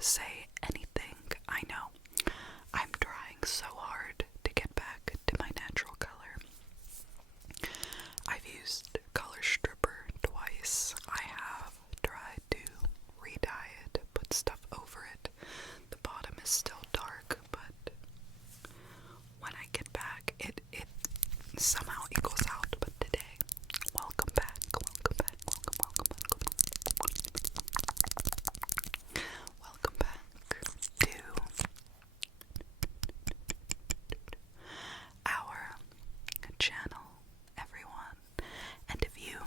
say anything. I know. I'm trying so hard to get back to my natural color. I've used Color Stripper twice. I have tried to re-dye it, put stuff over it. The bottom is still dark, but when I get back, it somehow equals out. But today, welcome back, welcome back, welcome back to our channel, everyone. And if you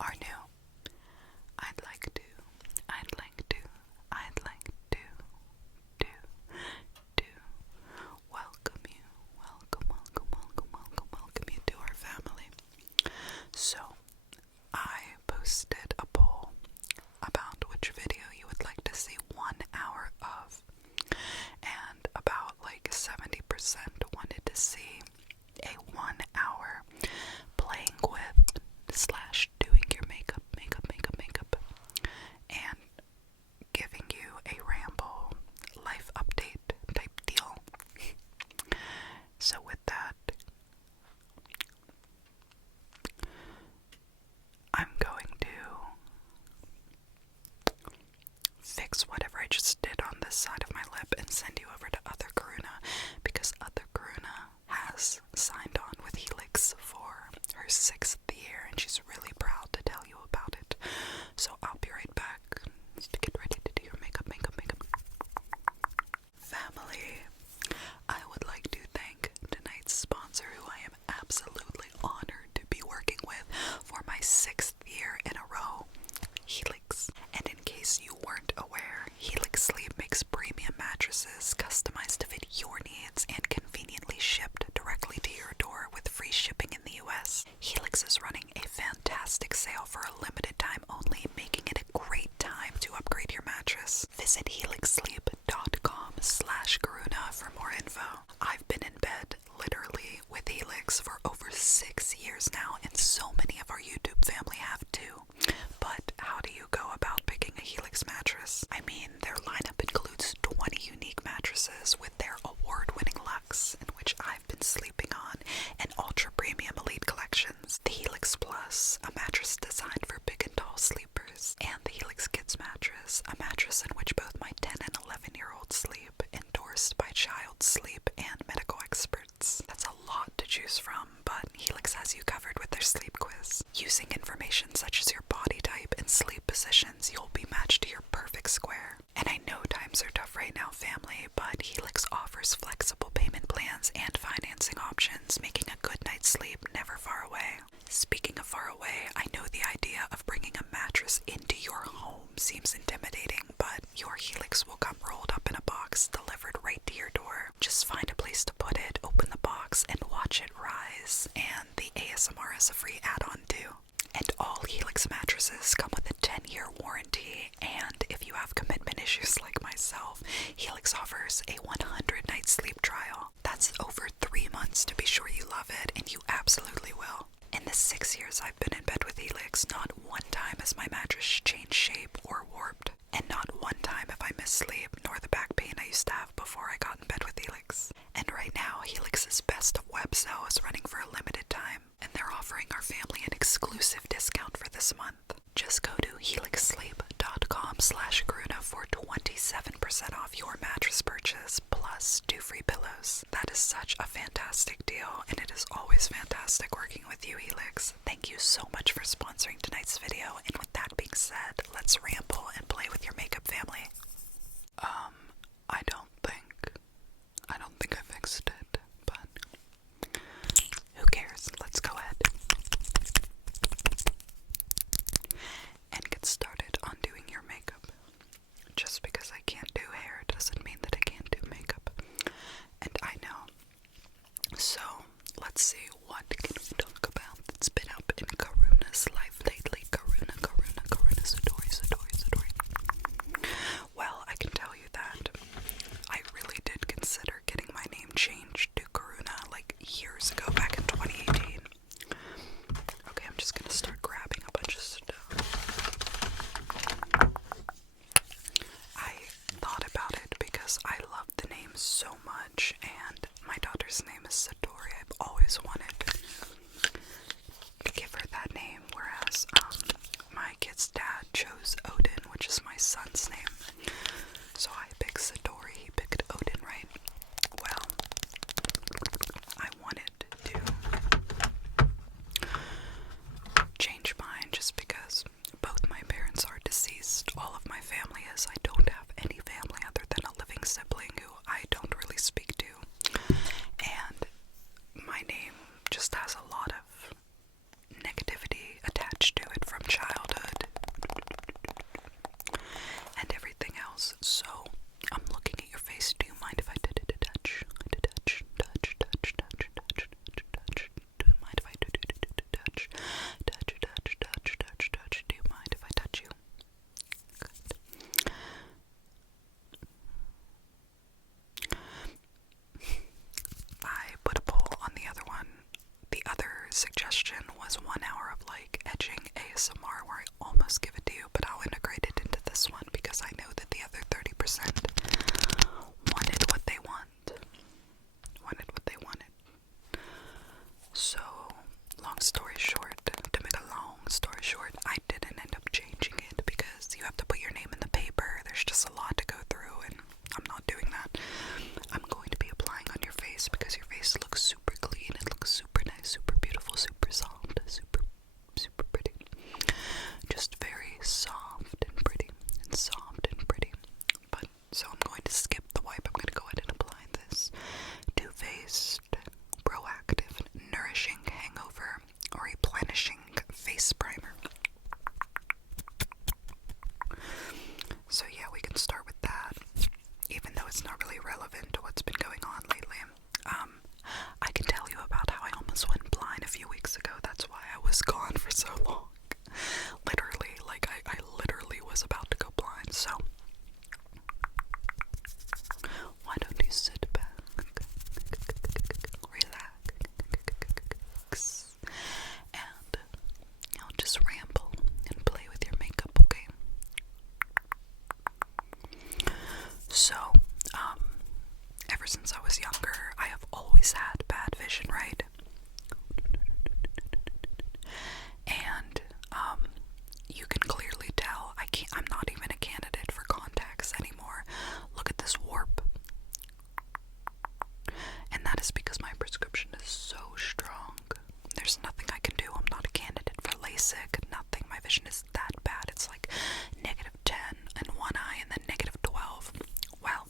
are new, I'd like to welcome you to our family. So, I posted a poll about which video you would like to see 1 hour of, and about like 70% wanted to see a 1 hour playing with / doing your makeup, and giving you a ramble life update type deal. So with that, I'm going to fix whatever I just did on this side of my lip and send you over to Other Karuna, because Other Karuna has signed on with Helix for her 6th year, and she's really proud to tell you about it. So I'll be right back to get ready to do your makeup. Family, I would like to thank tonight's sponsor, who I am absolutely honored to be working with for my 6th year in a row, Helix. And in case you weren't aware, Helix Sleep makes premium mattresses customized to fit your needs and conveniently shipped directly to your door with free shipping in the US. Helix is running a fantastic sale for a limited time only, making it a great time to upgrade your mattress. Visit helixsleep.com/Karuna for more info. I've been in bed literally with Helix for over 6 years now, and so many of our YouTube family have too. But how do you go about picking a Helix mattress? I mean, their lineup includes 20 unique mattresses with their award-winning luxe, in which I've been sleeping on, and ultra-premium elite collections. The Helix Plus, a mattress designed for big and tall sleepers, and the Helix Kids mattress, a mattress in which both my 10 and 11-year-olds sleep, endorsed by child sleep and medical experts. That's a lot to choose from, but Helix has you covered with their sleep quiz. Using information such as your body type and sleep positions, you'll be matched to your perfect square. And I know times are tough right now, family, but Helix offers flexible payment plans and financing options, making a good night's sleep never far away. Speaking of far away, I know the idea of bringing a mattress into your home seems intimidating, but your Helix will come rolled up in a box delivered right to your door. Just find a place to put it, open the box, and watch it rise. And the ASMR is a free add-on too. And all Helix mattresses come with a 10-year warranty, and if you have commitment issues like myself, Helix offers a 100-night sleep trial. That's over 3 months to be sure you love it, and you absolutely will. In the 6 years I've been in bed with Helix, not one time has my mattress changed shape or warped, and not one time have I missed sleep, nor the back pain I used to have before I got in bed with Helix. And right now, Helix's best of web sale is running for a limited time, and they're offering our family an exclusive discount for this month. Just go to helixsleep.com/Karuna for 27% off your mattress purchase, plus 2 free pillows. That is such a fantastic deal, and it is always fantastic working with you, Helix. Thank you so much for sponsoring tonight's video, and with that being said, let's ramble and play with your makeup, family. I don't think I fixed it, but who cares? Let's go ahead and get started on doing your makeup. Just because I can't do hair doesn't mean that I can't do makeup. And I know. So, let's see, what can we talk about that's been up in Karuna's life lately? Satori. Well, I can tell you that I really did consider getting my name changed version was 1 hour of like edging ASMR where I almost give it to you, but I'll integrate it into this one because I know that the other 30% wanted what they wanted. So, long story short, to make a long story short, I didn't end up changing it because you have to put your name in the paper. There's just a lot to go through, and I'm not doing that. I'm going to be applying on your face because your face looks super clean. It looks super nice, super beautiful, super soft, super pretty. Just very soft and pretty, and soft and pretty. But, so I'm going to skip the wipe. I'm going to go ahead and apply this Too Faced Proactive Nourishing Hangover or Replenishing Face Primer. So yeah, we can start with that, even though it's not really relevant to what's been going on lately. I can tell you about how I almost went blind a few weeks ago. That's why I was gone for so long. Literally, like I literally was about to go blind, so why don't you sit back, relax, and I'll just ramble and play with your makeup, okay? So, ever since I was younger, I have always had bad vision, right? And, you can clearly tell I'm not even a candidate for contacts anymore. Look at this warp. And that is because my prescription is so strong. There's nothing I can do. I'm not a candidate for LASIK, nothing. My vision is that bad. It's like -10 in one eye and then -12. Well,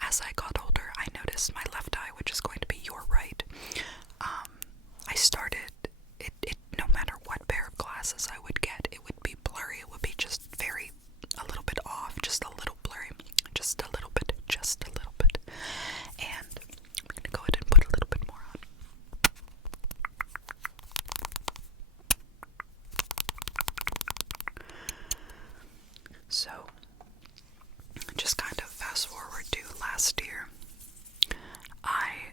as I got older, I noticed my left eye, which is going to be your right, I started, no matter what pair of glasses I would get, it would be blurry. It would be just a little bit off, just a little blurry, just a little bit. And I'm going to go ahead and put a little bit more on. So, just kind of fast forward to last year, I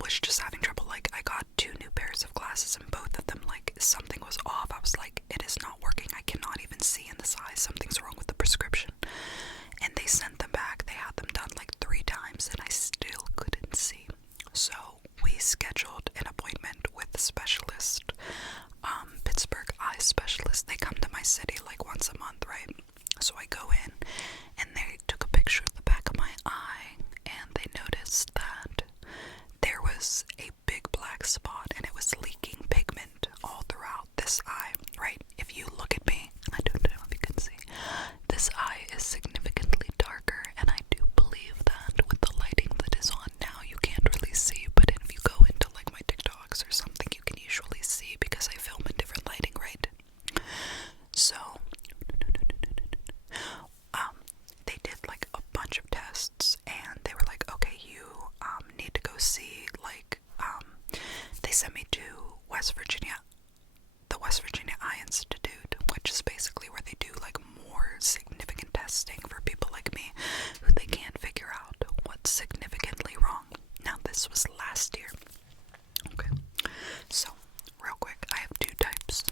was just having trouble. Like, I got 2 new pairs of glasses and both of them, like, something was off. I was like, it is not working. I cannot even see in this eye. Something's wrong with the prescription. And they sent them back. They had them done like 3 times and I still couldn't see. So we scheduled an appointment with a specialist, Pittsburgh eye specialist. They come to my city like once a month, right? So I go in and they took a picture of the back of my eye and they noticed that there was a big black spot and it was leaking pigment all throughout this eye, right? If you look at me, I don't know if you can see, this eye is significantly darker, and I do believe that with the lighting that is on now, you can't really see, but if you go into like my TikToks or something, you can usually see because I film in different lighting, right? So, they did like a bunch of tests, and they were like, okay, you need to go see, like, they sent me to West Virginia, the West Virginia Eye Institute, which is basically where they do like more significant testing for people like me who they can't figure out what's significantly wrong. Now, this was last year. Okay, so real quick, I have 2 types.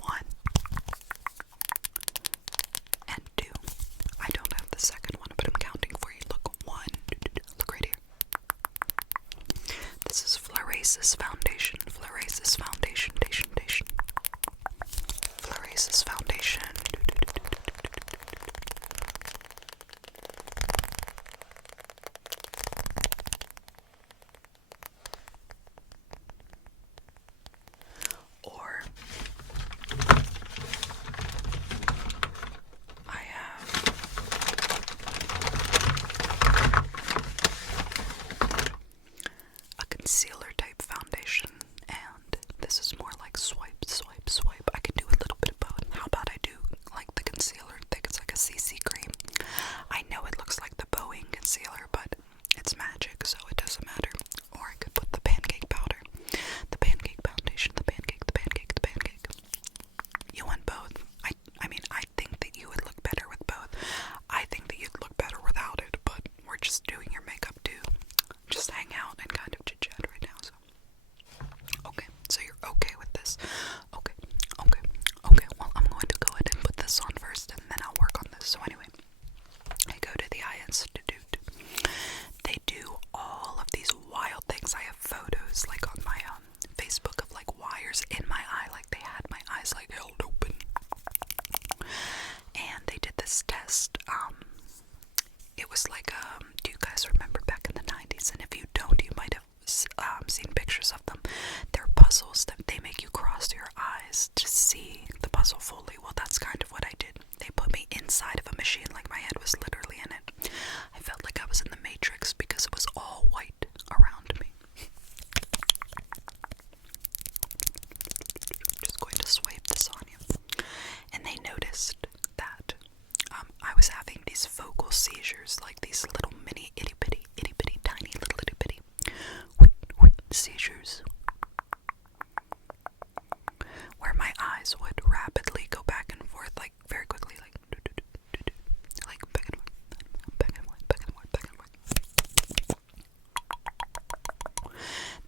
1 and 2. I don't have the second one, but I'm counting for you. Look, 1. Look right here. This is Florasis Foundation. Florasis Foundation. Florasis Foundation. Or I have a concealer type foundation, and this is more like swipe. I could do a little bit of both. How about I do like the concealer? I think it's like a CC cream. I know it looks like the Boeing concealer, but it's magic, so it doesn't matter. Or I could put the pancake powder, the pancake foundation, the pancake. You want both? I mean, I think that you would look better with both. I think that you'd look better without it, but we're just doing your makeup to just hang out and kind of chit chat right now. nasal Foley. Well, that's kind of what I did. They put me inside of a machine, like my head was literally in it. I felt like I was in the Matrix because it was all white around me. Just going to swipe this on you. And they noticed that I was having these focal seizures, like these little mini itty bitty, tiny little itty bitty seizures, where my eyes would rapidly go back and forth, like very quickly, like back and forth, back and forth, back and forth, back and forth.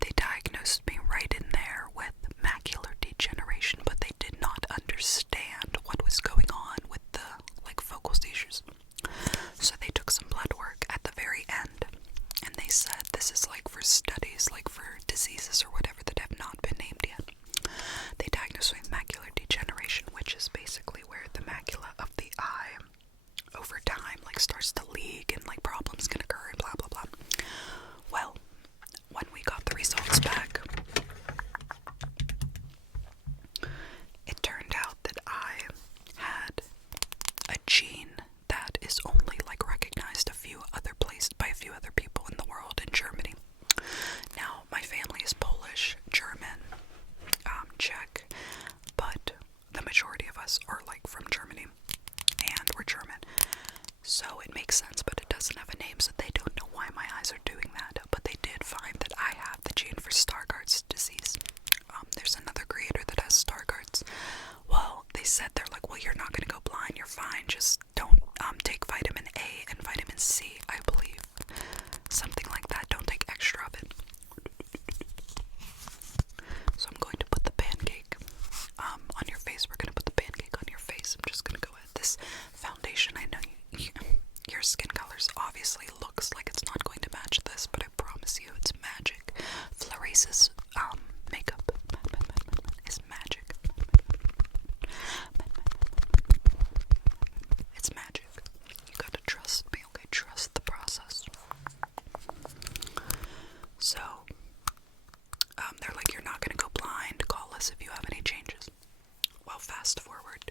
They diagnosed me right in there with macular degeneration, but they did not understand what was going on with the focal seizures. So they took some blood work at the very end, and they said this is for studies, for diseases or whatever that have not been named yet. They diagnosed me with macular degeneration, which is basically where the macula of the eye over time starts to leak and problems can occur and blah blah blah. Well, when we got the results back, it turned out that I had a gene that is only recognized by a few other people in the world in Germany. Now, my family is Polish, German, Czech, but the majority of us are from Germany, and we're German. So it makes sense, but it doesn't have a name, so they don't know why my eyes are doing that. But they did find that I have the gene for Stargardt's disease. There's another creator that has Stargardt's. Well, they said, they're well, you're not going to go blind, you're fine, just don't take vitamin A and vitamin C, I believe. Something like that, don't take extra of it. So I'm going to put the pancake on your face. We're going to put the pancake on your face. I'm just going to go ahead. This foundation, I know your skin colors obviously looks like it's not going to match this, but I promise you it's magic. Florace's makeup is magic. It's magic. You gotta trust me, okay? Trust the process. So, they're you're not gonna go blind. Call us if you have any changes. Well, fast forward.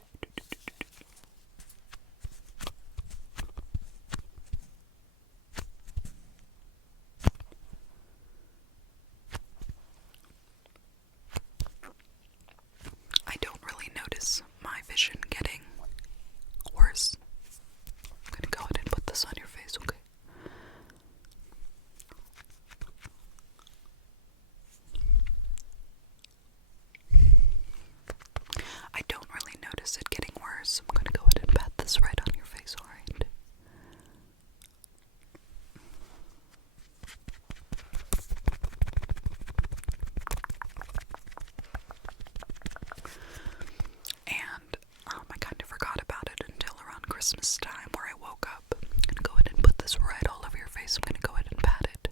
I don't really notice my vision getting worse. I'm gonna go ahead and put this on your face, okay? I don't really notice it getting worse. I'm gonna go ahead and pat this right on your face, alright? And I kind of forgot about it until around Christmas time, where I woke up. I'm gonna go ahead and put this right all over your face. I'm gonna go ahead and pat it.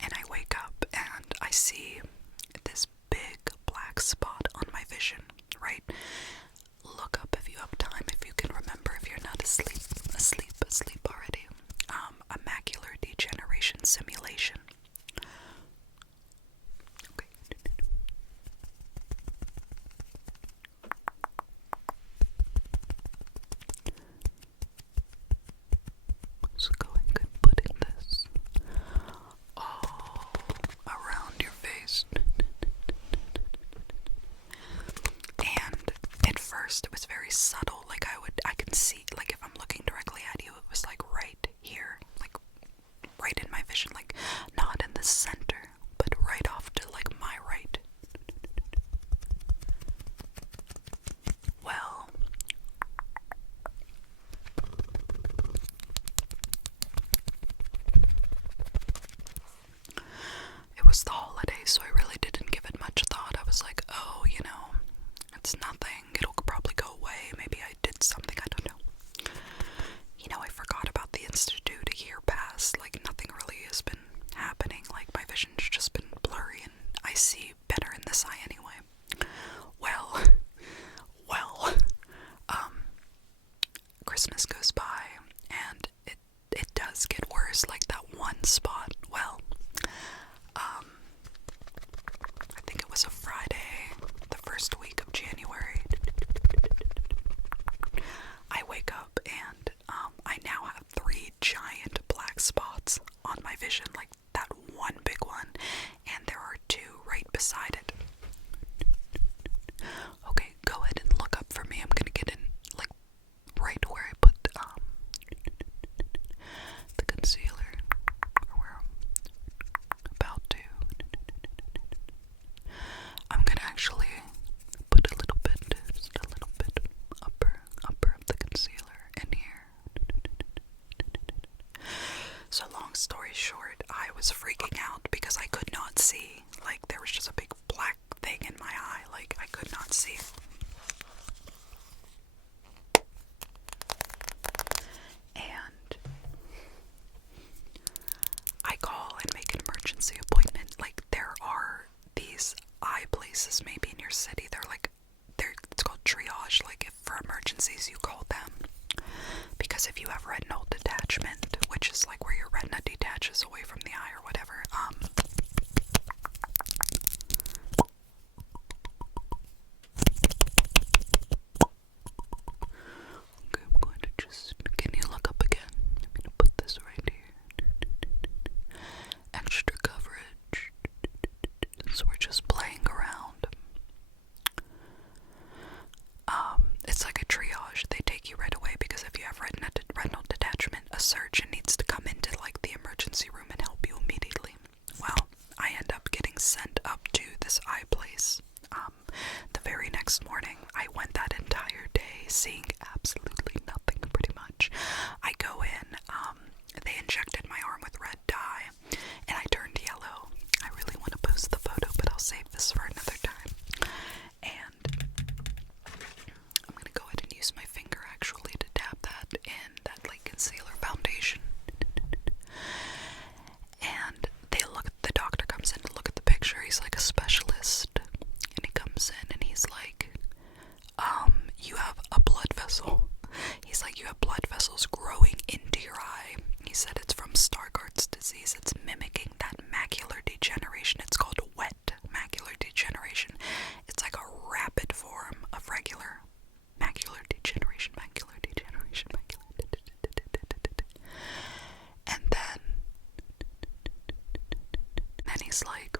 And I wake up and I see this big black spot on my vision, right? Look up if you have time, if you can remember, if you're not asleep already. A macular degeneration simulation. Okay. Just going and putting this all around your face. And at first it was very subtle, I can see, if I'm looking directly at you, it was right here, right in my vision, not in the center, but right off to my right. Well, it was the holidays, so I really didn't give it much thought. I was oh, it's nothing, it'll probably go away, maybe I emergencies, you call them. Because if you have retinal detachment, which is like where your retina detaches away from the eye or whatever, okay, I'm going to just, can you look up again? I'm going to put this right here. Extra coverage. So we're just playing around. It's like a triage. They take you right away because if you have retinal detachment, a surgeon needs to come into like the emergency room and help you immediately. Well, I end up getting sent up to this eye place. The very next morning, I went that entire day seeing absolutely nothing, pretty much. I go in, they injected my arm with red dye, and I turned yellow. I really want to post the photo, but I'll save this for another time. And I'm gonna go ahead and use my finger actually to dab that in that like concealer foundation. And the doctor comes in to look at the picture. He's like a specialist, and he comes in and he's like, you have a blood vessel. He's like, you have blood vessels growing into your eye. He said it's from Stargardt's disease. It's mimicking that macular degeneration. It's called wet macular degeneration. It's like a rapid form of regular macular degeneration. And then he's like,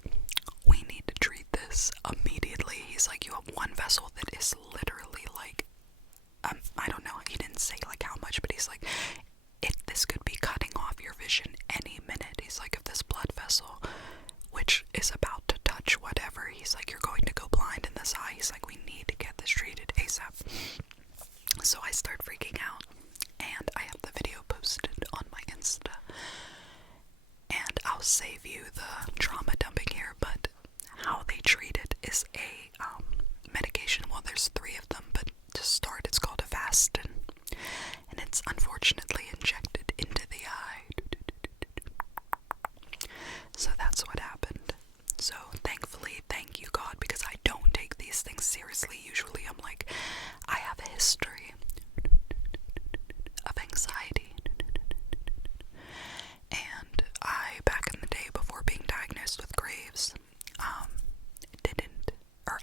we need to treat this immediately. He's like, you have one vessel that is literally like, I don't know, he didn't say like how much, but he's like, this could be cutting off your vision any minute. He's like, if this blood vessel, which is about to touch whatever, he's like, you're going to go blind in this eye. He's like, we need to get this treated ASAP. So I start freaking out, and I have the video posted on my Insta, and I'll save you the trauma dumping here, but how they treat it is a medication. Well, there's 3 of them, but to start, it's called Avastin, and it's unfortunately injected into the eye. So that's what happened. So thankfully, thank you God, because I don't take these things seriously. Usually I'm like, I have a history of anxiety, and back in the day before being diagnosed with Graves,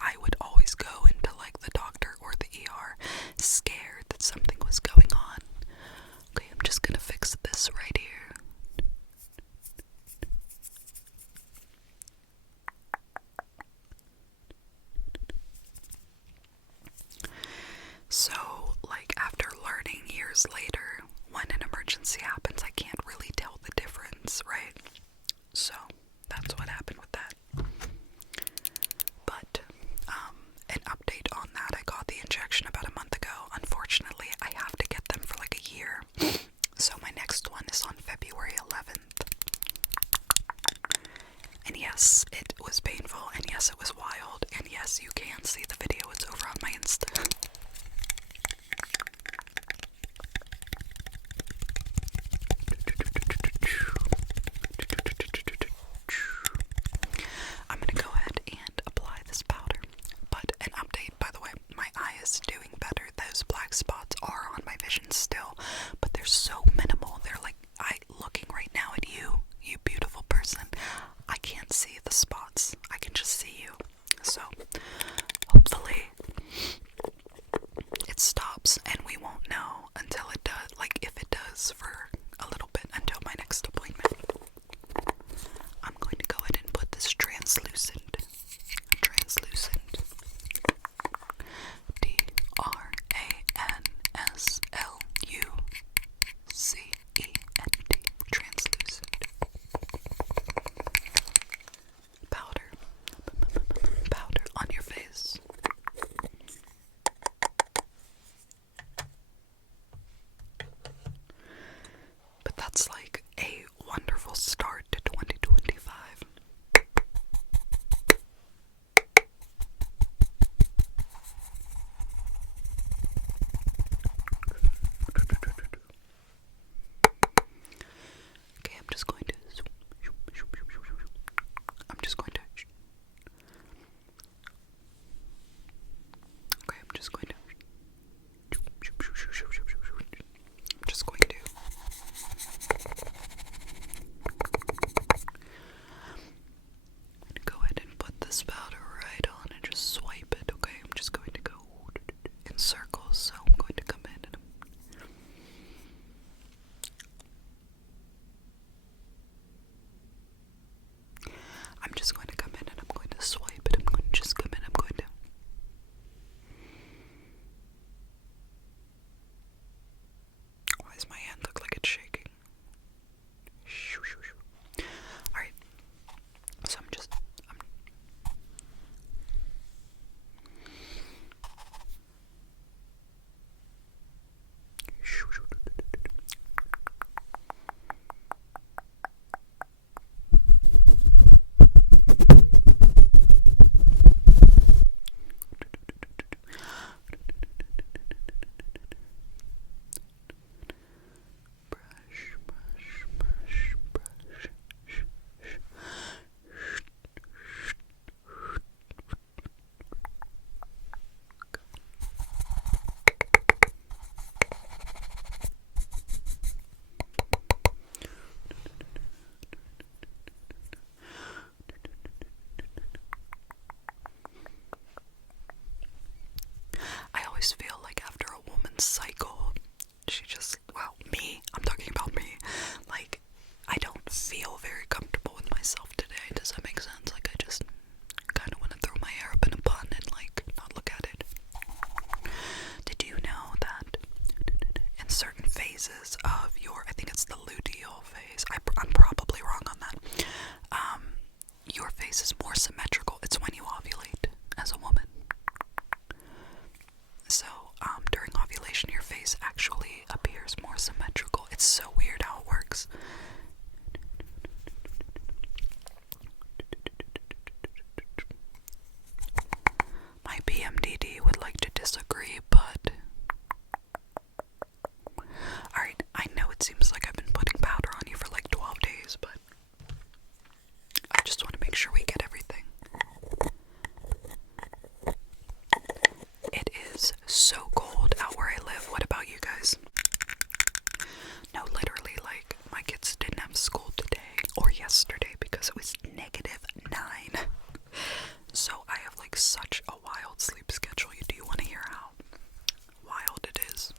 I would always go into like the doctor or the ER scared that something was going on. Okay, I'm just gonna fix this right here. So, like, after learning years later, when an emergency happens, I can't really tell the difference, right? So, that's what happened with that. But, an update on that, I got the injection about a month ago. Unfortunately, I have to get them for like a year. So my next one is on February 11th. And yes, it was painful, and yes, it was wild, and yes, you can see the video. It's over on my Insta. I'm gonna go ahead and apply this powder. But an update, by the way, my eye is doing better. Those black spots are on my vision still, but they're so minimal. They're like, looking right now at you, you beautiful person, I can't see the spots. I can just see you. So, hopefully, it stops, and we won't know until it does, like if it does for a little bit, until my next appointment. I'm going to go ahead and put this translucent, D-R-A-N-S-L-U-C-E-N-T, translucent powder on your face. month cycle, she just, well, me, I'm talking about me, like, I don't feel very comfortable with myself today. Does that make sense? Like, I just kind of want to throw my hair up in a bun and, like, not look at it. Did you know that in certain phases of your, I think it's the luteal phase, I'm probably wrong on that, your face is more symmetrical. It's when you ovulate as a woman. So, during ovulation, your face actually appears more symmetrical. It's so weird how it works. My PMDD would like to disagree, but alright, I know it seems like I've been putting powder on you for like 12 days, but I just want to make sure we get everything. It is so cold out where I live. What about you guys? No, literally, like, my kids didn't have school today or yesterday because it was -9. So I have like such a wild sleep schedule. Do you want to hear how wild it is?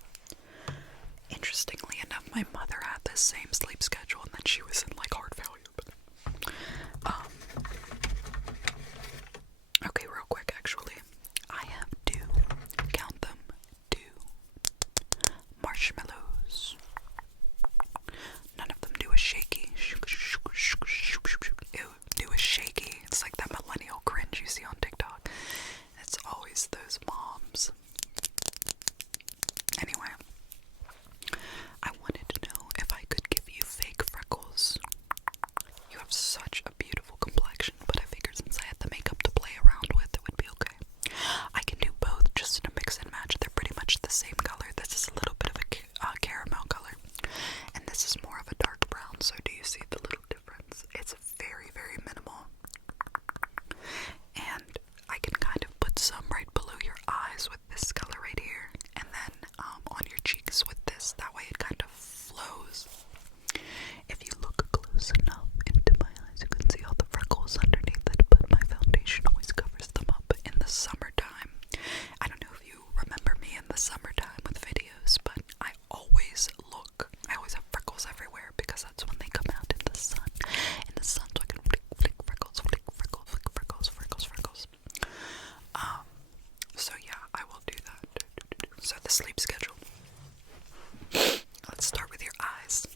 Interestingly enough, my mother had this same sleep schedule and then she was in like heart failure. Okay, real quick, actually, I have count them, 2 marshmallows. None of them do a shaky. Ew, do a shaky. It's like that millennial cringe you see on TikTok. It's always those moms. Anyway, I wanted to know if I could give you fake freckles. You have such a beautiful complexion, but I figured since I had the makeup to play around with, it would be okay. I can do both just in a mix and match. They're pretty much the same color. This is a little bit of a caramel color, and this is more of a dark brown. So do you see the little difference? It's very, very minimal. And I can kind of put some right below your eyes with this color right here, and then on your cheeks with this. That way it kind of flows. If you look close enough into my eyes, you can see all the freckles underneath it, but my foundation always covers them up in the summertime. I don't know if you remember me in the summertime with videos, but I always have freckles everywhere because that's when they come out in the sun. In the sun, so I can flick freckles, flick freckles, flick freckles, freckles, freckles. So yeah, I will do that. So the sleep schedule. Let's start with your eyes.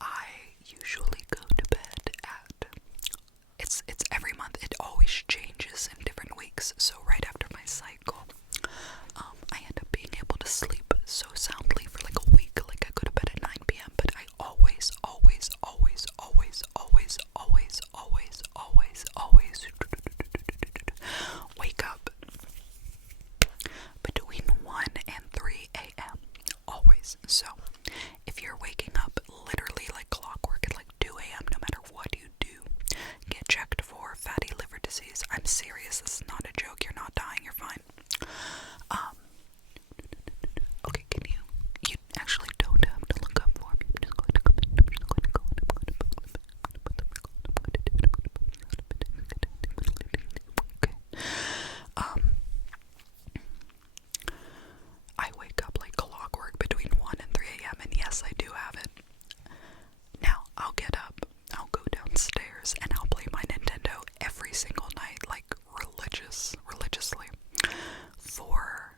I usually go to bed at, it's every month. It always changes in different weeks. So right after my cycle, I end up being able to sleep so soundly for like a week. Like I go to bed at 9 p.m. But I always wake up between 1 and 3 a.m. Always. So if you're waking up literally like clockwork at like 2 a.m. no matter what you do, get checked for fatty liver disease. I'm serious. This is not a joke. You're not dying. You're fine. Okay, you actually don't have to look up for me. I'm just going to come in. I'm just going to go in. I'm going to put the okay. I wake up like clockwork between 1 and 3 a.m. and yes, I do have it. Now, I'll get up, I'll go downstairs, and I'll play my Nintendo every single night, like religiously, for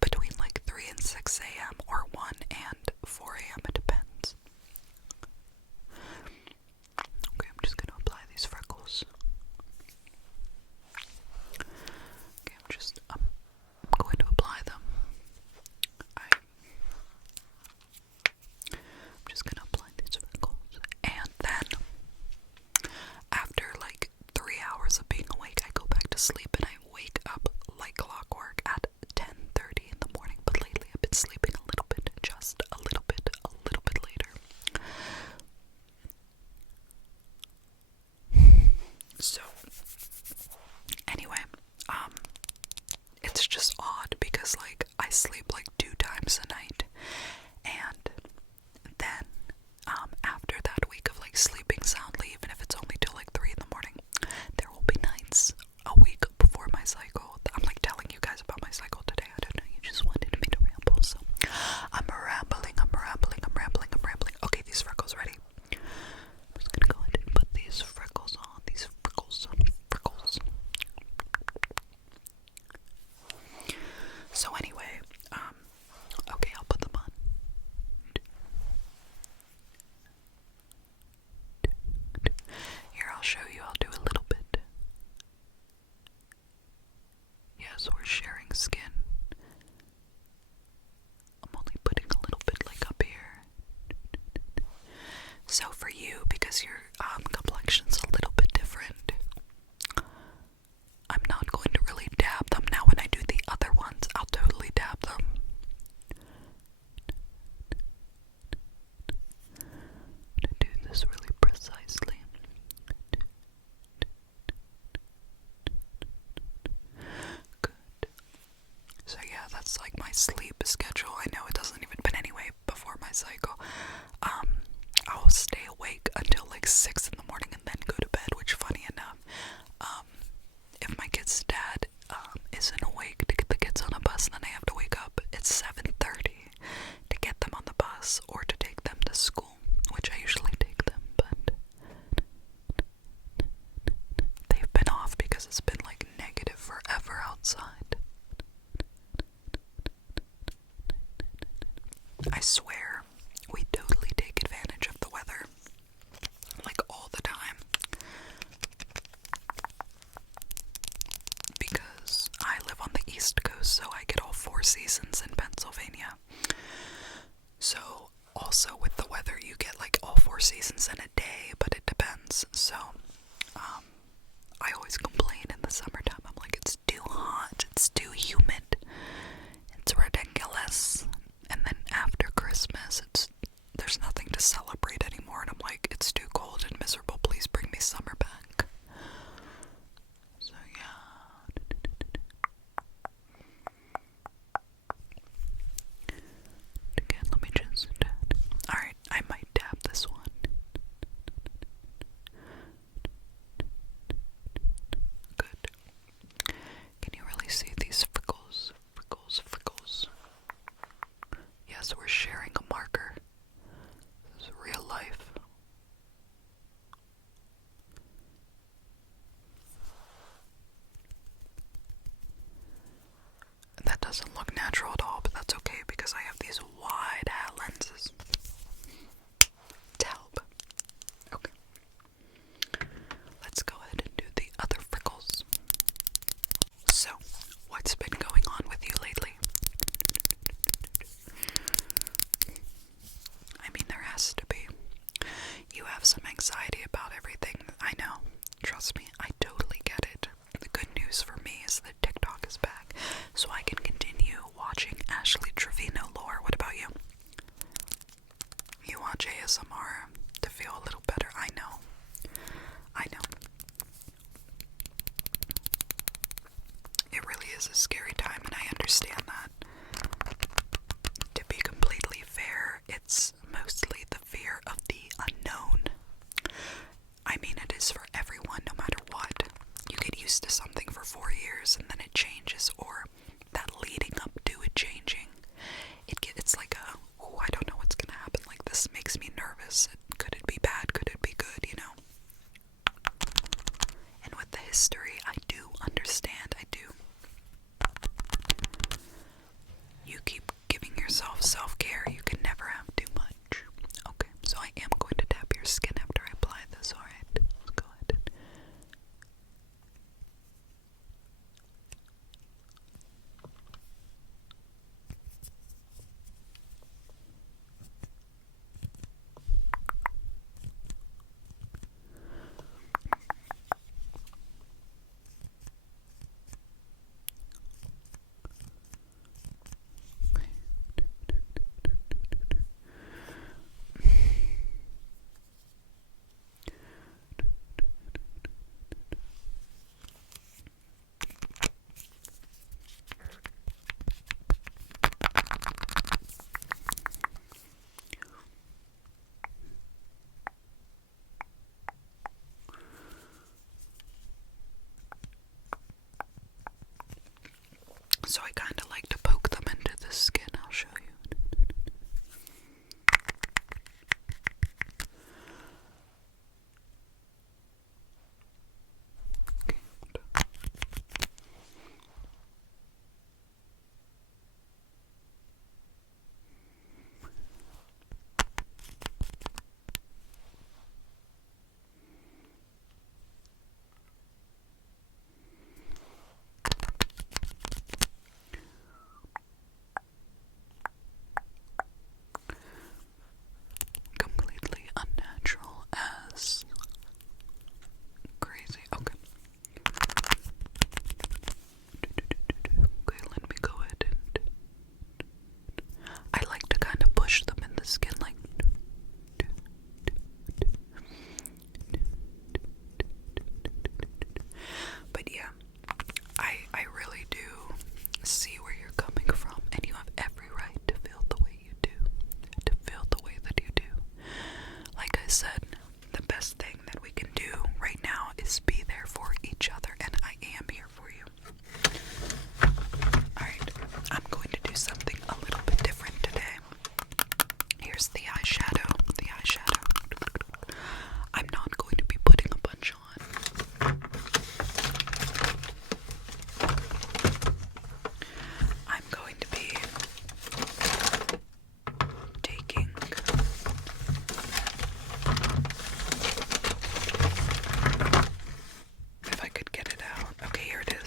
between like 3 and 6 a.m. or 1 and 4 a.m. It depends. Okay, I'm just gonna apply these freckles. Okay, I'm going to apply them. I'm just gonna apply these freckles, and then after like 3 hours of being awake, I go back to sleep, and I wake up like clockwork at 10:30 in the morning. But lately, I've been sleeping a little bit, just a little bit later. So, anyway, it's just odd because like I sleep like 2 times a night, and then after that week of like sleeping soundly, even if it's only till like 3 in the morning, there will be nights a week before my cycle that cycle. I'll stay awake until like 6 in the morning and then go to bed, which, funny enough, if my kid's dad isn't awake to get the kids on a bus, then I have to wake up at 7:30 to get them on the bus or to take them to school, which I usually take them, but they've been off because it's been like negative forever outside. I swear, we totally take advantage of the weather, like all the time, because I live on the East Coast, so I get all 4 seasons in Pennsylvania. So also with the weather, you get like all 4 seasons in a day, but it depends. So I always complain in the summertime. I'm like, it's too hot, it's too humid, it's ridiculous. And then after Christmas, there's nothing to celebrate anymore, and I'm like, it's too cold and miserable, please bring me summer back. So yeah. Again, let me just, alright, I might tap this one. Good. Can you really see these freckles? Freckles. Yes, we're sharing a marker. This is real life. And that doesn't look natural at all, but that's okay because I have these wide hat lenses to help. Okay. Let's go ahead and do the other freckles. So, what's been going on with you lately? I mean, there has to be. You have some anxiety about everything. I know. Trust me, I totally get it. The good news for me is that TikTok is back, so I can continue watching Ashley Trevino lore. What about you? You watch ASMR to feel a little better. I know. It really is a scary time, and I understand that. To be completely fair, it's mostly the fear of the unknown. I mean, it is for everyone, no matter what. You get used to something for 4 years, and then it changes, or that leading up to it changing. It's like I don't know what's gonna happen. Like, this makes me nervous. Could it be bad? Could it be good? You know? And with the history, I do understand. I do. You keep giving yourself self-care. You can never have too much. Okay, so I am going to tap your skin after I apply this, alright? Let's go ahead. So I kind of like to poke them into the skin. I'll show you. Okay.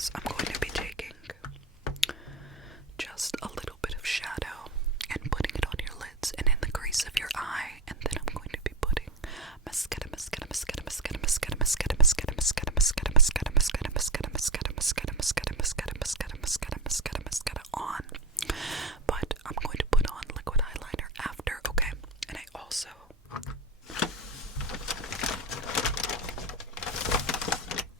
is I'm going to be taking just a little bit of shadow and putting it on your lids and in the crease of your eye, and then I'm going to be putting mascara on. But I'm going to put on liquid eyeliner after, okay? And I also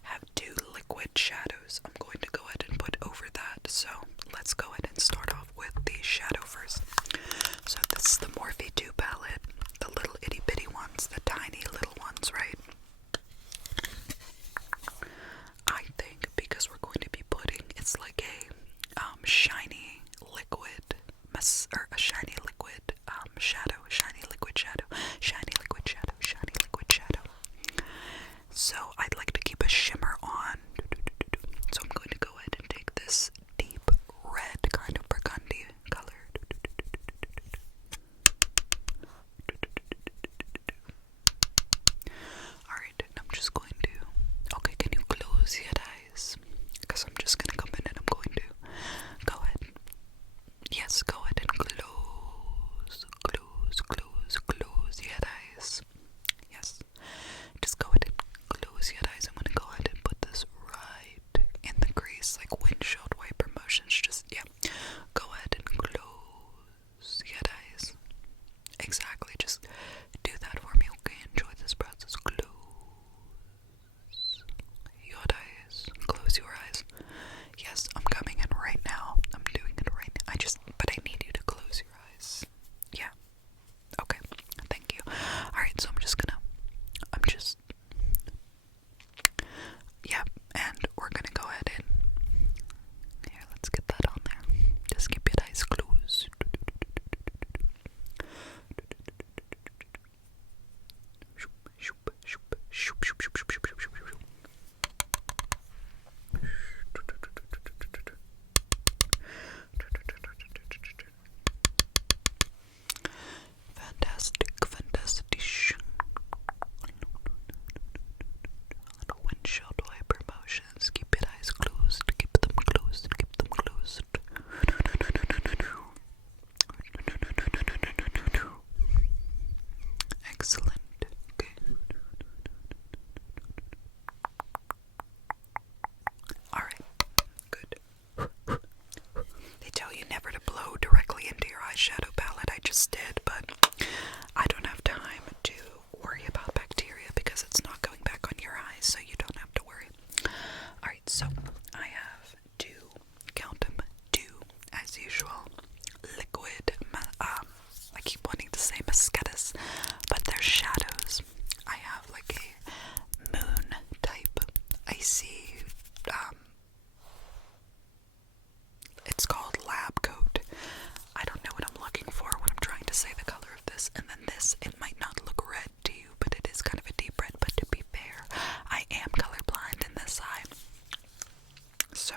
have 2 liquid shadows I'm going to go ahead and put over that. So let's go ahead and start off with the shadow first. So this is the Morphe 2 palette, the little itty bitty ones, the tiny little ones, right? I think because we're going to be putting, it's like a shiny liquid shadow, shiny liquid shadow. So I'd like to keep a shimmer on. So I'm going to go ahead and take this deep red kind of burgundy color. Alright, and I'm just going to, okay, can you close your eyes? Because I'm just going to come in and I'm going to go ahead. Yes, go ahead and close your eyes. Yes, just go ahead and close your eyes. I'm going to go ahead and put this right in the crease, like windshield wiper motions. Just, yeah, go ahead and close your eyes. Exactly, just do that for me, okay? Enjoy this process. Close your eyes. Close your eyes. Yes, I'm coming in right now. I'm doing it right now. But I need you to close your eyes. Yeah. Okay. Thank you. Alright, so yeah, and we're gonna go ahead and, here, let's get that on there. Just keep your eyes closed. Fantastic. Little windshield wiper motions. Keep your eyes closed. Keep them closed. Excellent. Okay. Alright. Good. They tell you never to blow directly into your eyeshadow palette. I just did, but I don't have time to worry about bacteria because it's not going back on your eyes, so you don't have to worry. Alright, so I have 2, count them, 2, as usual, liquid, I keep wanting to say mascaras, but they're shadows. I have like a moon type icy, it's called lab coat. I don't know what I'm looking for when I'm trying to say the color of this. And then this, it might not look red to you, but it is kind of a deep red. But to be fair, I am colorblind in this eye. So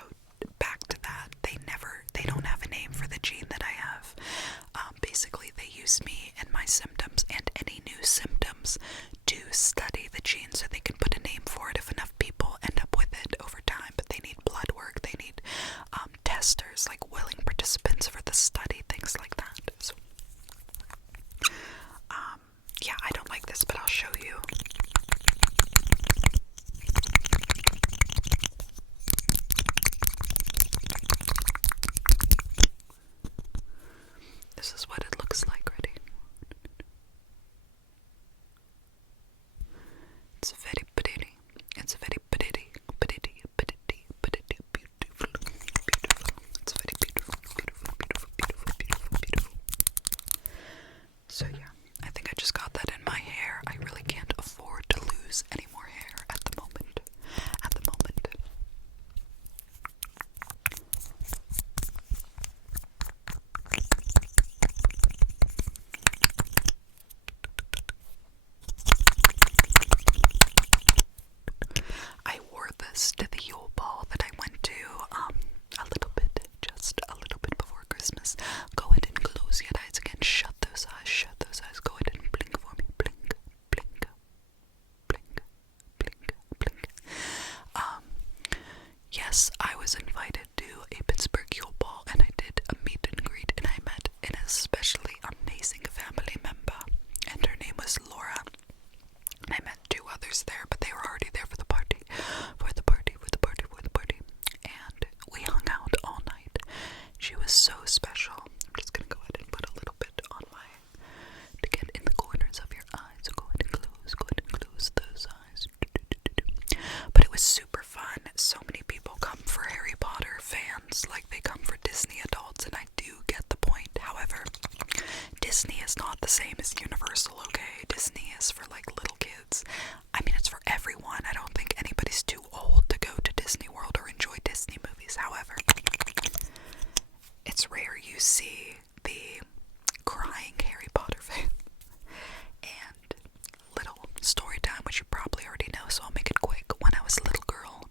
back to that, they don't have a name for the gene that I have. Basically, they use me and my symptoms and any new symptoms to study the gene so they can put a name for it if enough people end up with it over time. But they need blood work, they need testers, like willing participants for the study, things like that. So, yeah, I don't like this, but I'll show you. This is what it looks like. Ready? It's very pretty. It's very pretty, beautiful. It's very beautiful. was invited to a Pittsburgh Yule Ball, and I did a meet and greet, and I met an especially amazing family member, and her name was Laura. And I met 2 others there, but they were already there for the party, and we hung out all night. She was so special. I'm just gonna go ahead and put a little bit on to get in the corners of your eyes. Go ahead and close those eyes. But it was super fun. So many people come for Harry Potter fans, like they come for Disney adults, and I do get the point. However, Disney is not the same as Universal, okay? Disney is for like little kids. I mean, it's for everyone. I don't think anybody's too old to go to Disney World or enjoy Disney movies. However, it's rare you see the crying Harry Potter fan. And little story time, which you probably already know, so I'll make it quick. When I was a little girl,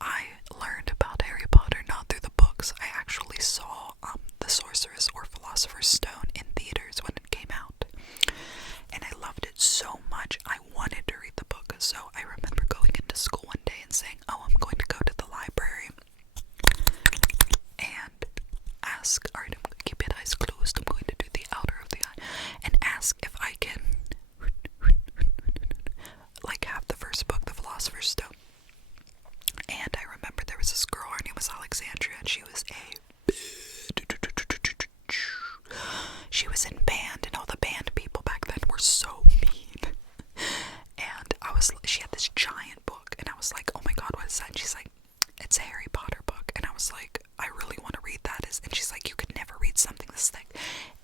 I learned about Harry Potter not through the books. I actually saw The Sorcerer's or Philosopher's Stone in theaters when it came out. And I loved it so much, I wanted to read the book. So I remember going into school one day and saying, oh, I'm going to go to the library and ask, alright, I'm going to keep your eyes closed, I'm going to do the outer of the eye, and ask if I can, like, have the first book, The Philosopher's Stone. And I remember there was this girl, her name was Alexandria, and she was in band, and all the band people back then were so mean. And she had this giant book, and I was like, oh my god, what is that? And she's like, it's a Harry Potter book. And I was like, I really want to read that. And she's like, you could never read something this thick.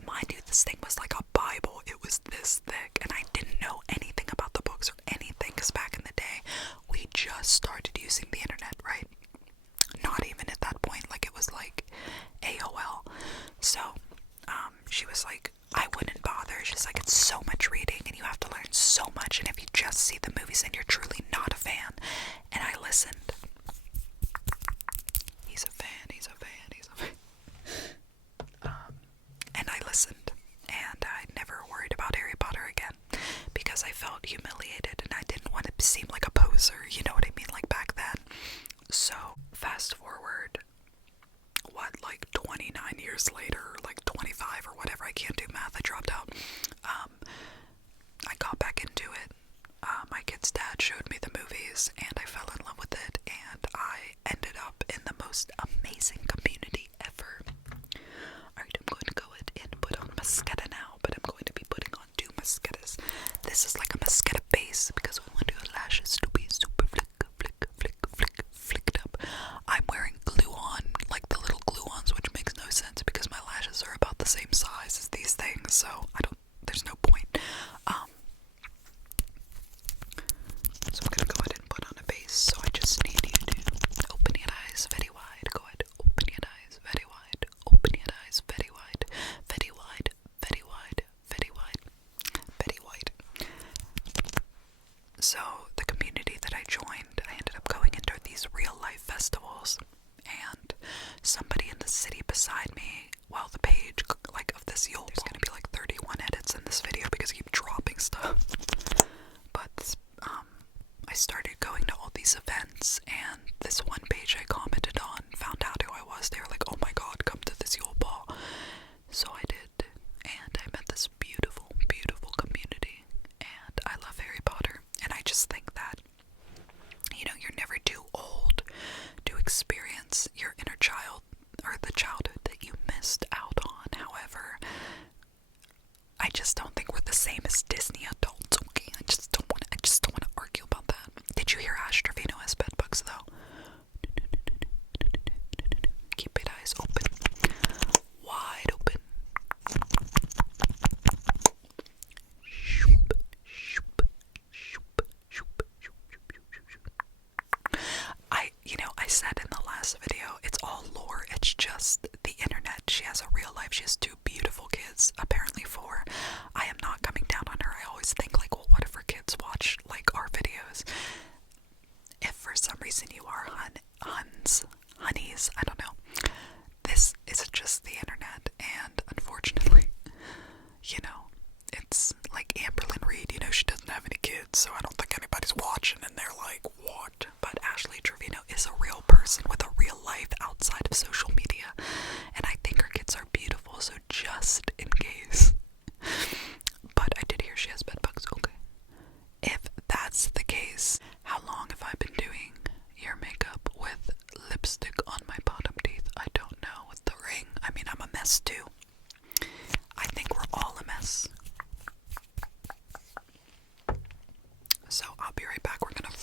Mind you, this thing was like a Bible. It was this thick, and I didn't know anything about the books or anything, because back in the day, we just started using the internet, right? Not even at that point, like it was like AOL. So, she was like, I wouldn't bother. She's like, it's so much reading, and you have to learn so much, and if you just see the movies, then you're truly not a fan. And I listened. He's a fan. And I listened, and I never worried about Harry Potter again, because I felt humiliated, and I didn't want to seem like a poser, you know what I mean, like back then. So, fast forward, like 29 years later, like 25 or whatever, I can't do math, I dropped out. I got back into it. My kid's dad showed me the movies, and I fell in love with it, and I ended up in the most amazing community ever. Alright, I'm going to go ahead and put on mascara now, but I'm going to be putting on 2 mascaras. This is like a mascara base, because we want your lashes to be super flicked up. I'm wearing glue on, like the little glue-ons, which makes no sense, because my lashes are about the same size as these things, so there's no point. So I'm gonna go ahead and put on a base, so I just need you to open your eyes very wide. Go ahead, open your eyes very wide. Open your eyes very wide. Very wide, very wide, very wide, very wide. So the community that I joined, I ended up going into these real life festivals, and somebody in the city beside me, well, the page like of this Yule, there's gonna be like 31 edits in this video because I keep dropping stuff. But I started going to all these events, and this one page I commented on found out who I was. They were like, oh my god, come to this Yule Ball. So I did, and I met this beautiful, beautiful community, and I love Harry Potter, and I just think that, you know, you're never too old to experience your inner child, or the childhood that you missed out on. However, I just don't think we're the same as Disney adults, okay? I just don't want to argue about that. Did you hear Ash Trevino has bed bugs, though? Keep your eyes open. Wide open. I said in the last video, it's all lore. It's just the internet. She has a real life. She has 2 beautiful kids, apparently 4. I am not coming down on her. I always think, like, well, what if her kids watch, like, our videos? If for some reason you are honeys, I don't know. This is just the internet, and unfortunately, you know, it's like Amberlynn Reed, you know, she doesn't have any kids, so I don't think anybody's watching, and they're like, what? But Ashley Trevino is of social media, and I think her kits are beautiful, so just in case. But I did hear she has bed bugs. Okay. If that's the case, how long have I been doing your makeup with lipstick on my bottom teeth? I don't know. With the ring, I mean, I'm a mess too. I think we're all a mess. So I'll be right back. We're gonna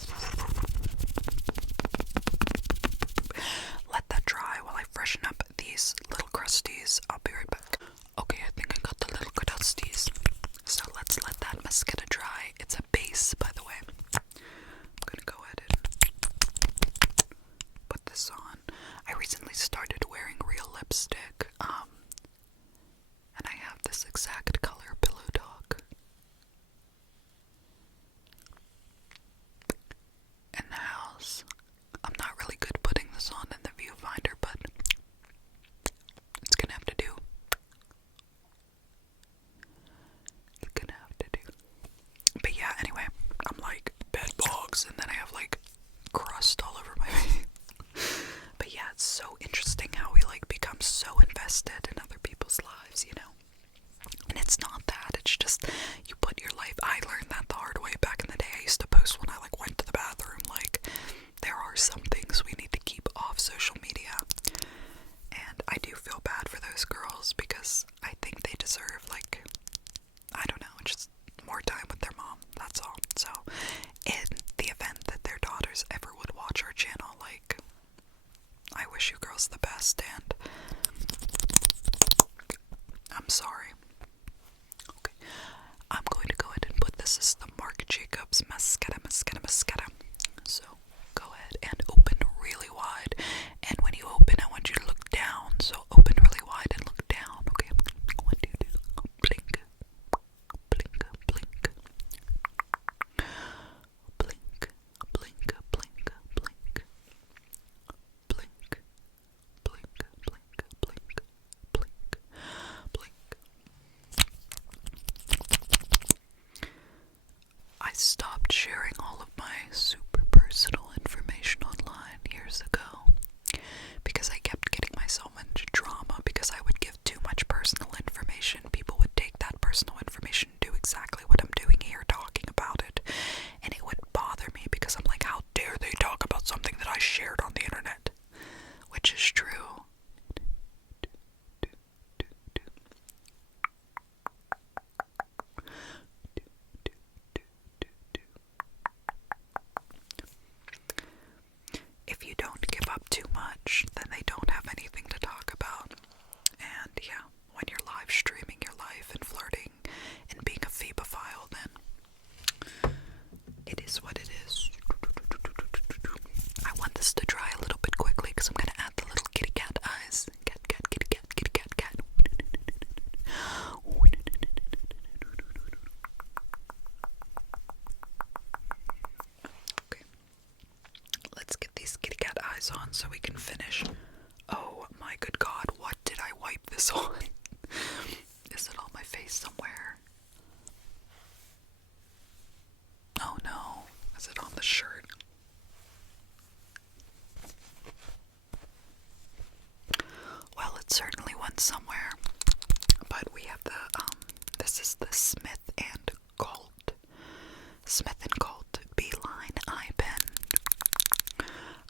let that dry while I freshen up these little crusties. I'll be right back. Okay, I think I got the little crusties. So let's let that mascara dry. It's a base, by the way. I'm gonna go ahead and put this on. I recently started wearing real lipstick, and I have this exact color, Pillow Dog. In the house. I'm not really good putting this on in the viewfinder, but it's gonna have to do. It's gonna have to do. But yeah, anyway, I'm like bed bugs, and then I have like crust all over my face. But yeah, it's so interesting how we like become so invested in other people's lives, you know? And it's not that, it's just you put your life. I learned that the hard way back in the day. I used to post when I like went to the bathroom, like, there are some things we need to keep off social media. And I do feel bad for those girls because I think they deserve, like, I don't know, just more time with their mom, that's all. So in the event that their daughters ever would watch our channel, like, I wish you girls the best, and I'm sorry. Okay, I'm going to go ahead and put this as the Marc Jacobs mascara. So go ahead and open really wide, and when you open, I want you to look down. So open really wide and look down. Okay, 1, 2, 3, blink, blink, blink, blink, blink, blink, blink, blink, blink, blink, blink, blink, blink. I stopped sharing all of my super personal information online years ago because I kept getting myself into drama because I would give too much personal information. People would take that personal information and do exactly what I'm doing here, talking about it, and it would bother me because I'm like, how dare they talk about something that I shared on the internet? Which is true. If you don't give up too much, then they don't have anything to talk about. And yeah, when you're live streaming your life and flirting and being a phebophile, then it is what it is. I want this to dry a little bit quickly because I'm going to add the little kitty cat eyes. Cat, kitty cat. Okay. Let's get these kitty cat eyes on so we can finish. Oh my good God, what did I wipe this on? Is it on my face somewhere? Oh no, is it on the shirt? Well, it certainly went somewhere. But we have the, this is the Smith and Colt Beeline eye pen.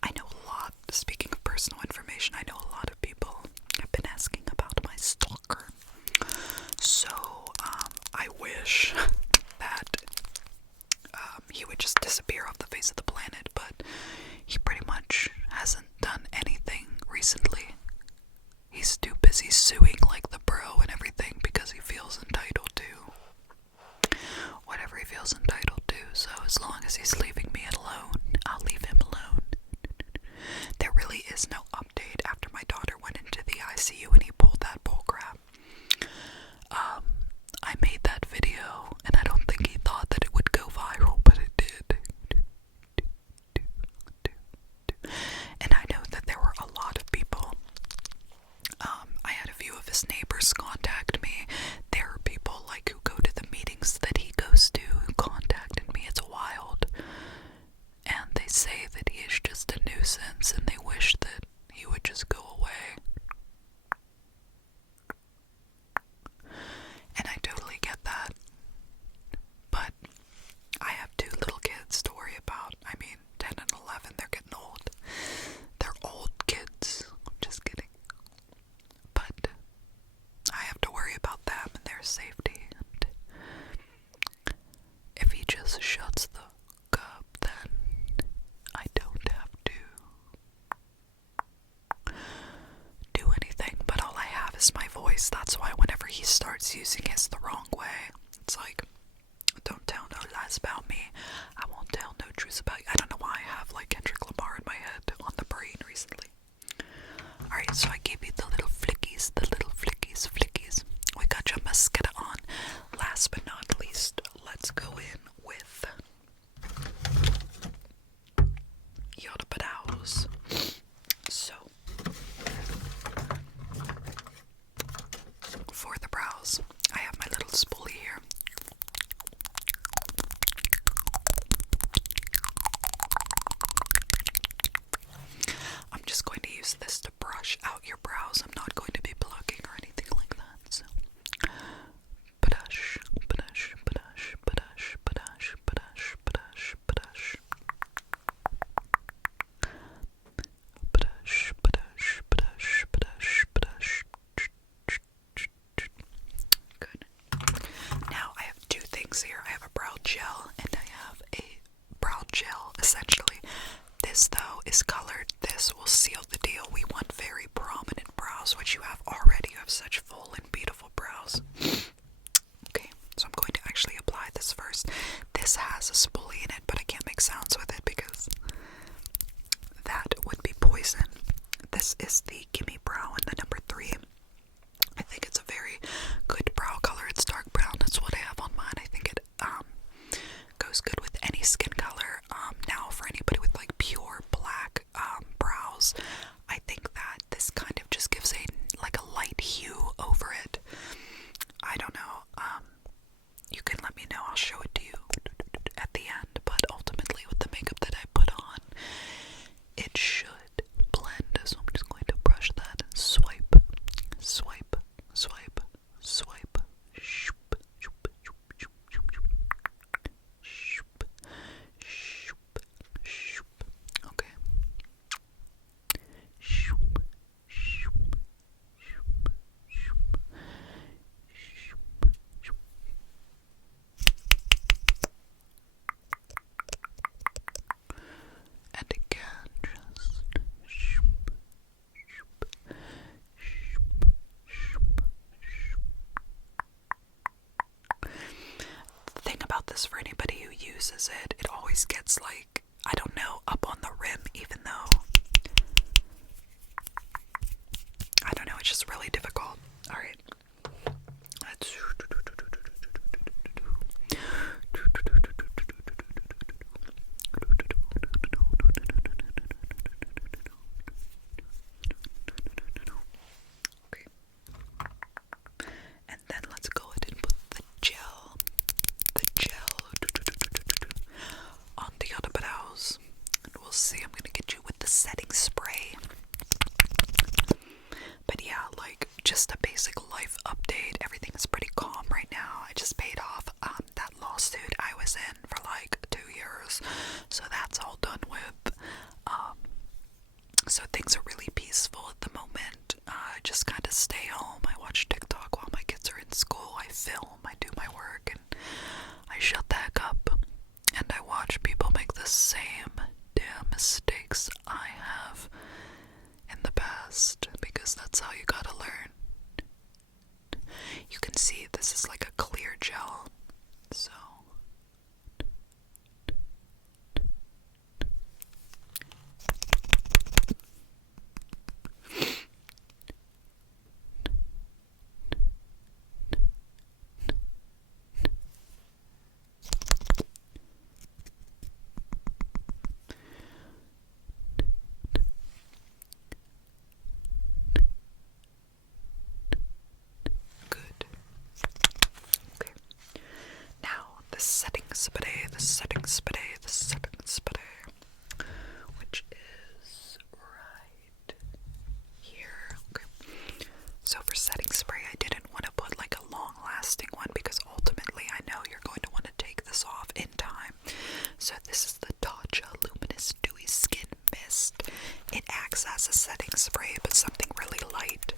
I know a lot, speaking of personal information, I know a lot of people have been asking about my stalker. So, I wish that he would just disappear off the face of the planet, but he pretty much hasn't done anything recently. He's too busy suing like the bro and everything because he feels entitled to whatever he feels entitled to. So as long as he's leaving me alone, I'll leave him alone. There really is no update after my daughter went into the ICU and he pulled that bullcrap. I made that video and I don't think he thought that it would go viral, but it did. And I know that there were a lot of people. I had a few of his neighbors contact me. There are people like who go to the meetings that he goes to who contacted me. It's wild. And they say that he is just a nuisance and they wish that he would just go away. notice my voice. That's why whenever he starts using his the wrong way, it's like, don't tell no lies about me. I won't tell no truths about you. I don't know why I have like Kendrick Lamar in my head on the brain recently. Alright, so I gave you the little flickies, flickies. We got your mascara on. Last but not least, let's go in with your brows. So, for the brows, I have my little spoolie here. I'm just going to use this to brush out your brows. I'm not going to be plucking or anything like that. So, brush, brush, brush, brush, brush, brush, brush, brush. Brush, brush, brush, brush, brush. Good. Now I have two things here. I have a brow gel and I have a brow gel, essentially. This, though, is colored. This will seal the deal. We want very prominent brows, which you have already. You have such full and beautiful brows. Okay, so I'm going to actually apply this first. This has a spoolie in it, but I can't make sounds with it because that would be poison. This is the Gimme Brow in the number 3. I think it's a very good brow color. It's dark brown. That's what I have on mine. I think it goes good with any skin color. Now for anybody with like pure black brows, I think that this kind of just gives like a light hue over it. I don't know. You can let me know. I'll show it to you at the end. But ultimately, with the makeup that I put on, it should blend. So I'm just going to brush that and swipe, swipe, swipe, swipe. Shoop, shoop, shoop, shoop, shoop, shoop. Shoop, shoop, shoop. Okay. Shoop, shoop, shoop, shoop, shoop, shoop. And again, just shoop, shoop, shoop, shoop, shoop. The thing about this, for anybody who uses it, it always gets like, I don't know, up on the rim, even though, I don't know, it's just really difficult. Alright. Let's okay. And then let's go ahead and put the gel on the other brows. And we'll see. I'm gonna get you with the setting spray. But yeah, like just a basic life update. Everything is pretty calm right now. I just paid off that lawsuit I was in for like 2 years, so that's all done with. So things are really peaceful at the moment. I just kind of stay home. I watch TikTok while my kids are in school. I film. I do my work, and I shut the heck up. And I watch people make the same damn mistakes I have in the past, because that's how you gotta learn. You can see this is like a clear gel, so good. Okay. Now the setting spray, which is right here. Okay. So for setting spray, I didn't want to put like a long-lasting one because ultimately I know you're going to want to take this off in time. So this is the Tatcha Luminous Dewy Skin Mist. It acts as a setting spray, but something really light.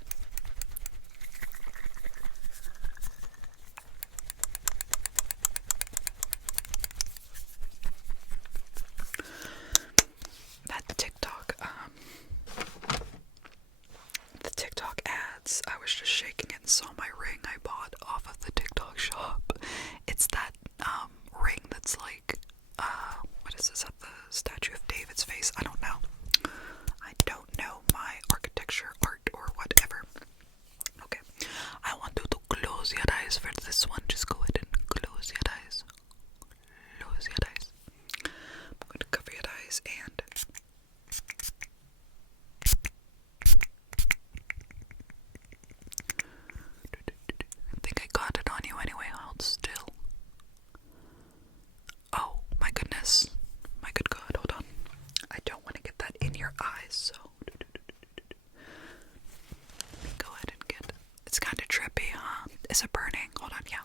The TikTok ads I was just So, let me go ahead and get. It's kind of trippy, huh? Is it burning? Hold on, yeah.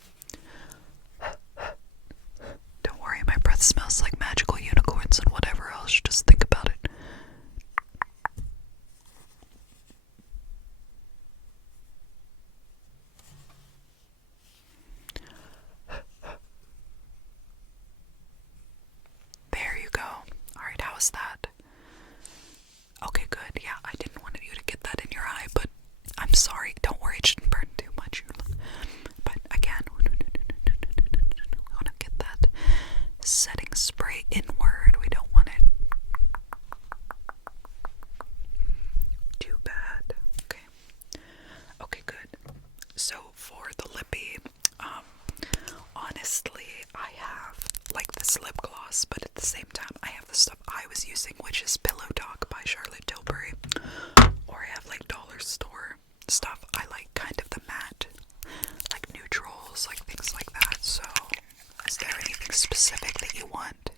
Don't worry, my breath smells like magical unicorns and whatever else. Just think about it. There you go. Alright, how is that? Okay, good. Yeah, I didn't want you to get that in your eye, but I'm sorry. Don't worry, it shouldn't burn too much. But again, we want to get that setting spray inward. We don't want it too bad. Okay. Okay, good. So for the lippy, honestly, I have like this lip gloss, but at the same time, I have the stuff I was using, which is Pillow Talk by Charlotte Tilbury, or I have like dollar store stuff. I like kind of the matte, like neutrals, like things like that. So, is there anything specific that you want?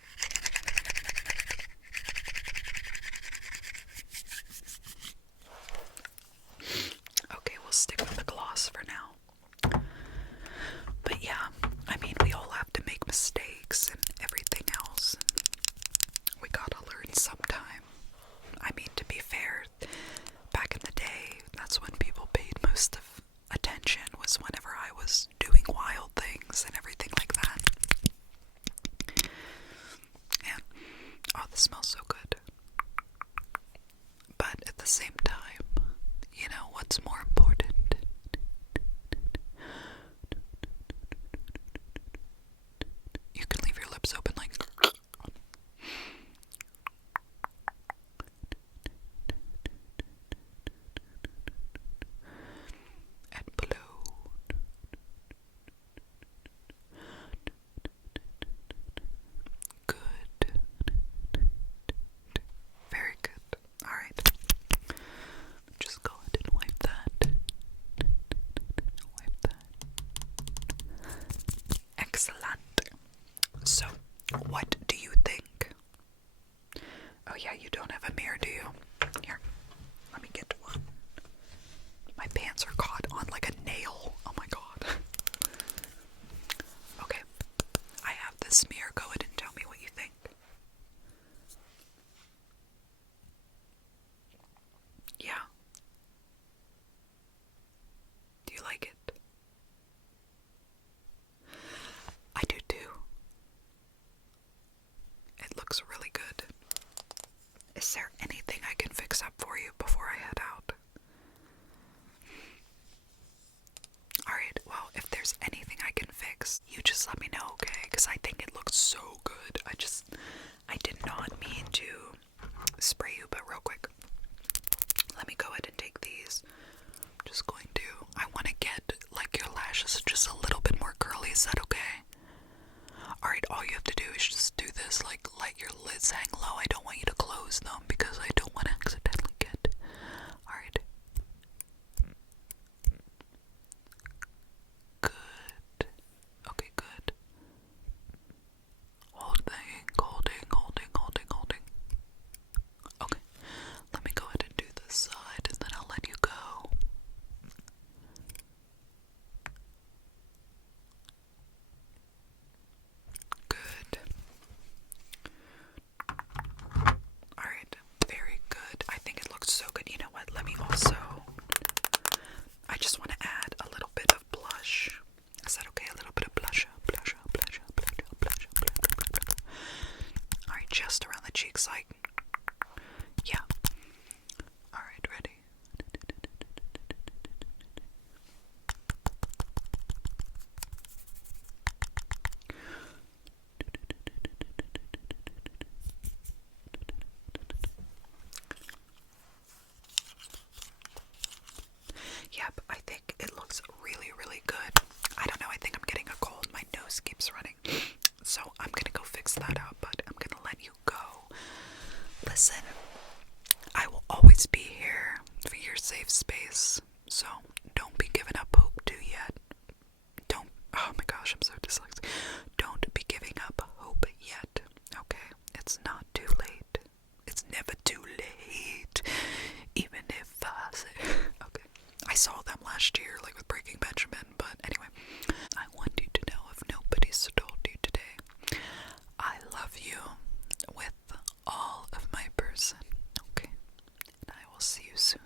Okay, we'll stick with the gloss for now. But yeah, I mean, we all have to make mistakes and everything else. We gotta learn sometime. I mean, to be fair, back in the day, that's when people paid most of attention, was whenever I was doing wild things and everything like that. And, oh, this smells so good. But at the same time, you know, what's more important? You can leave your lips open like... and blow. Good. Very good. Alright. Just go ahead and wipe that. Wipe that. Excellent. So, what do you think? Oh yeah, you don't have a mirror, do you? Here, let me get one. My pants are caught on like a nail. Oh my god. Okay, I have this mirror. Go ahead and tell me what you think. Yeah. Do you like it? I do too. It looks really good. Is there anything I can fix up for you before I head out? Alright, well, if there's anything I can fix, you just let me know, okay? Because I think it looks so good. I did not mean to spray you, but real quick, let me go ahead and take these. I'm just going to, I want to get, like, your lashes just a little bit more curly. Is that okay? Alright, all you have to do is just do this, like, let your lids hang low. I don't want you to close them because I don't want to accidentally get. Alright. Good. Okay, good. Holding. Okay. Let me go ahead and do this side and then I'll let you go. Good. Alright, very good. I think it looks so good. You know what? Let me also, I just want to add a little bit of blush. Is that okay? A little bit of blush. Alright, just around the cheeks, like, yeah. Alright, ready? Yep, I think it looks really, really good. I don't know, I think I'm getting a cold. My nose keeps running. So I'm gonna go fix that up, but I'm gonna let you go. Listen, I will always be here for your safe space. So don't be giving up hope too yet. Don't, oh my gosh, I'm so dyslexic. Don't be giving up hope yet, okay? It's not too late. It's never too late. last year, like with Breaking Benjamin. But anyway, I want you to know, if nobody's told you today, I love you with all of my person, okay? And I will see you soon.